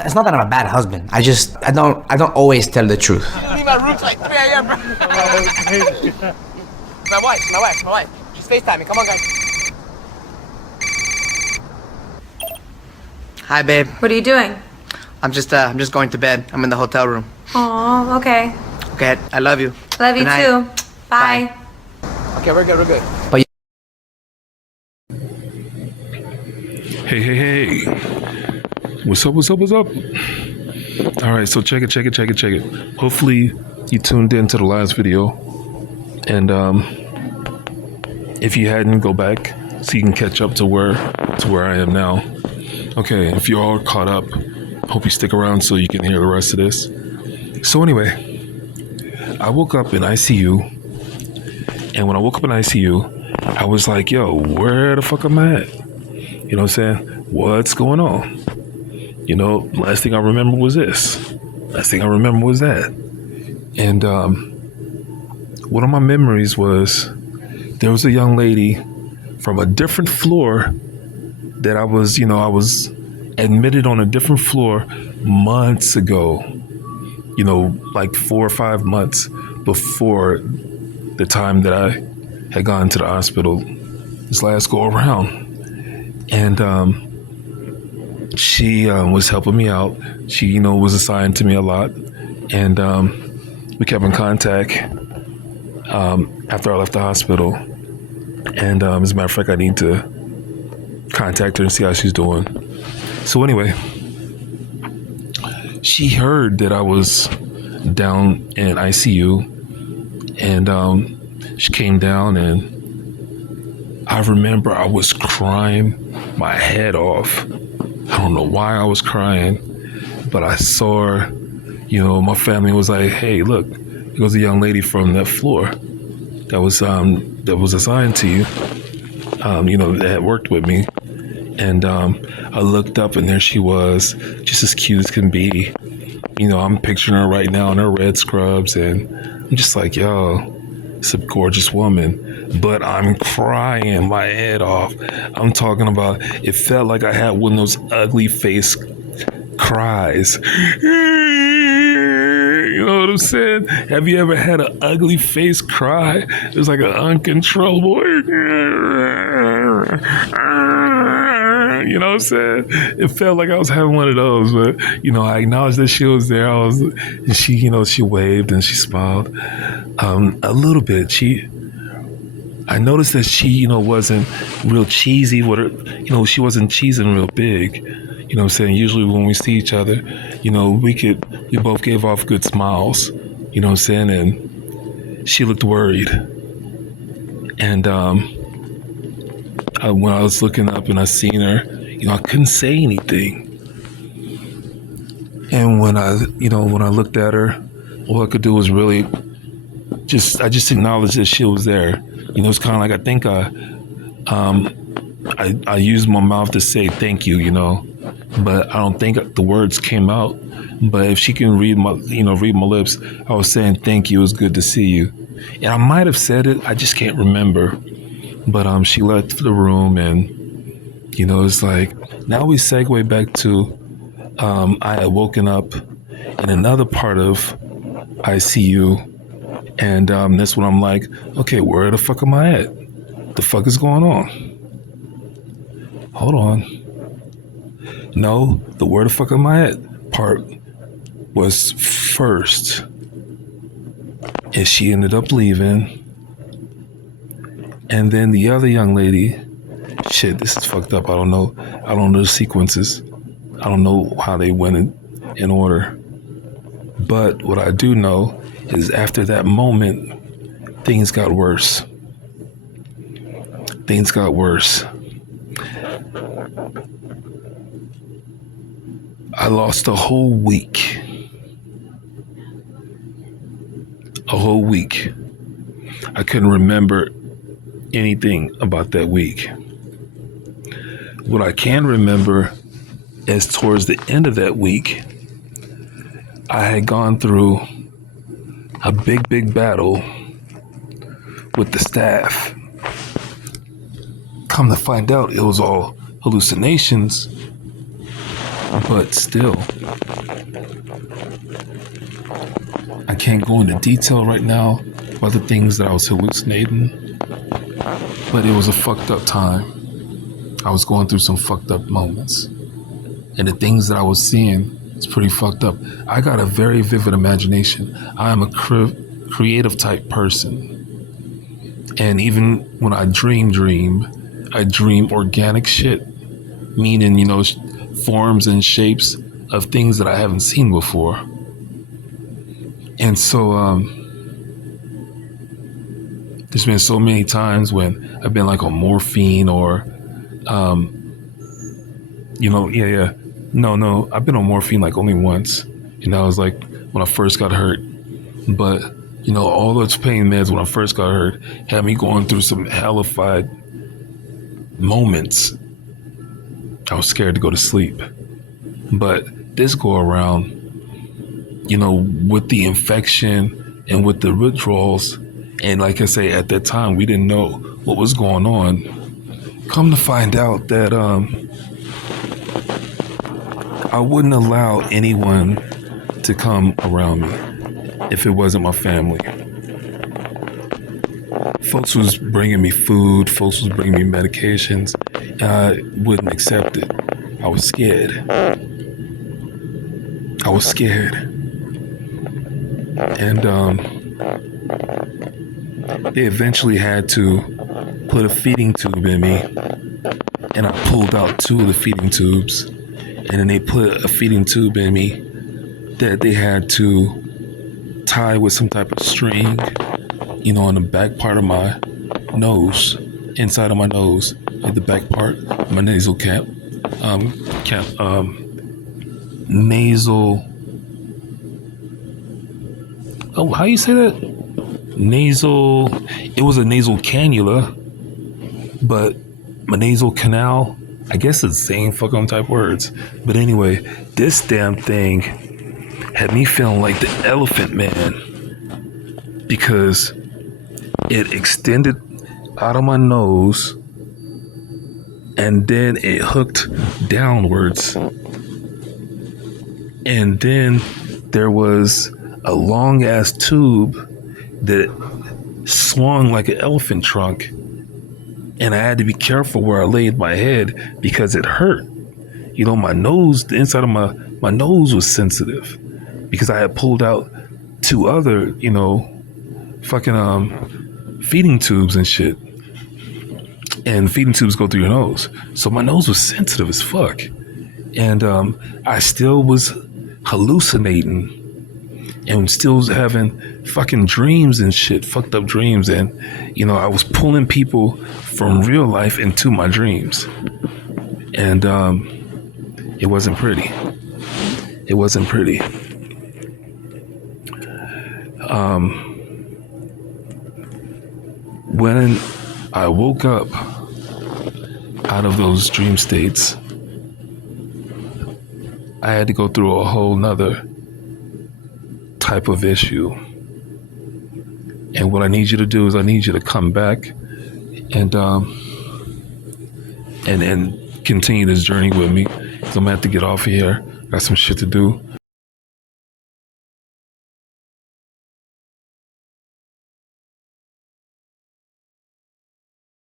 It's not that I'm a bad husband. I don't always tell the truth. You leave my room till like 3 a.m., bro. My wife. She's FaceTiming. Come on, guys. Hi, babe. What are you doing? I'm just going to bed. I'm in the hotel room. Oh, okay. Okay, I love you. Love you Good night. too. Bye. Okay, we're good. But Hey. What's up? All right, so check it. Hopefully you tuned in to the last video. And if you hadn't, go back so you can catch up to where I am now. Okay, if you're all caught up, hope you stick around so you can hear the rest of this. So anyway, I woke up in ICU. And when I woke up in ICU, I was like, yo, where the fuck am I at? You know what I'm saying? What's going on? You know, last thing I remember was this. Last thing I remember was that. And one of my memories was there was a young lady from a different floor that I was admitted on a different floor months ago. You know, like 4 or 5 months before the time that I had gone to the hospital this last go around. And she was helping me out. She, was assigned to me a lot. And we kept in contact after I left the hospital. And as a matter of fact, I need to contact her and see how she's doing. So anyway, she heard that I was down in ICU. And she came down, and I remember I was crying my head off. I don't know why I was crying, but I saw her, my family was like, hey, look, there was a young lady from that floor that was assigned to you, that had worked with me. And I looked up, and there she was, just as cute as can be. I'm picturing her right now in her red scrubs, and I'm just like, yo, it's a gorgeous woman. But I'm crying my head off. I'm talking about, it felt like I had one of those ugly face cries. You know what I'm saying? Have you ever had an ugly face cry? It was like an uncontrollable. You know what I'm saying? It felt like I was having one of those, but I acknowledged that she was there. And she waved and she smiled a little bit. I noticed that she, wasn't real cheesy with her. She wasn't cheesing real big. You know what I'm saying? Usually when we see each other, we both gave off good smiles. You know what I'm saying? And she looked worried. And when I was looking up and I seen her, I couldn't say anything. And when I looked at her, all I could do was really I just acknowledged that she was there. It's kind of like, I think I used my mouth to say thank you, but I don't think the words came out. But if she can read my lips, I was saying thank you. It was good to see you. And I might have said it. I just can't remember. But she left the room, and it's like, now we segue back to I had woken up in another part of ICU, and that's when I'm like, okay, where the fuck am I at? The fuck is going on? Hold on. No, the where the fuck am I at part was first, and she ended up leaving. And then the other young lady, shit, this is fucked up. I don't know the sequences. I don't know how they went in order. But what I do know is after that moment, things got worse. Things got worse. I lost a whole week. A whole week. I couldn't remember anything about that week. What I can remember is towards the end of that week, I had gone through a big battle with the staff. Come to find out, it was all hallucinations. But still, I can't go into detail right now about the things that I was hallucinating, but it was a fucked up time. I was going through some fucked up moments, and the things that I was seeing is pretty fucked up. I got a very vivid imagination. I am a creative type person, and even when I dream organic shit, meaning, you know, forms and shapes of things that I haven't seen before. And so there's been so many times when I've been like on morphine or no, I've been on morphine like only once, and that was like when I first got hurt. But you know, all those pain meds when I first got hurt had me going through some hellified moments. I was scared to go to sleep. But this go around, you know, with the infection and with the withdrawals, and like I say, at that time we didn't know what was going on. Come to find out that I wouldn't allow anyone to come around me if it wasn't my family. Folks was bringing me food, folks was bringing me medications, and I wouldn't accept it. I was scared. And they eventually had to put a feeding tube in me, and I pulled out 2 of the feeding tubes, and then they put a feeding tube in me that they had to tie with some type of string, you know, on the back part of my nose, inside of my nose, like the back part, my nasal nasal. Oh, how you say that? Nasal. It was a nasal cannula, but my nasal canal. I guess it's the same fucking type words. But anyway, this damn thing had me feeling like the Elephant Man because it extended out of my nose and then it hooked downwards. And then there was a long ass tube that swung like an elephant trunk. And I had to be careful where I laid my head because it hurt. You know, my nose, the inside of my nose was sensitive because I had pulled out 2 other, you know, fucking feeding tubes and shit. And feeding tubes go through your nose. So my nose was sensitive as fuck. And I still was hallucinating and still was having fucking dreams and shit, fucked up dreams. And, you know, I was pulling people from real life into my dreams. And it wasn't pretty. It wasn't pretty. When I woke up out of those dream states, I had to go through a whole nother type of issue. And what I need you to do is I need you to come back and continue this journey with me. So I'm gonna have to get off of here. Got some shit to do.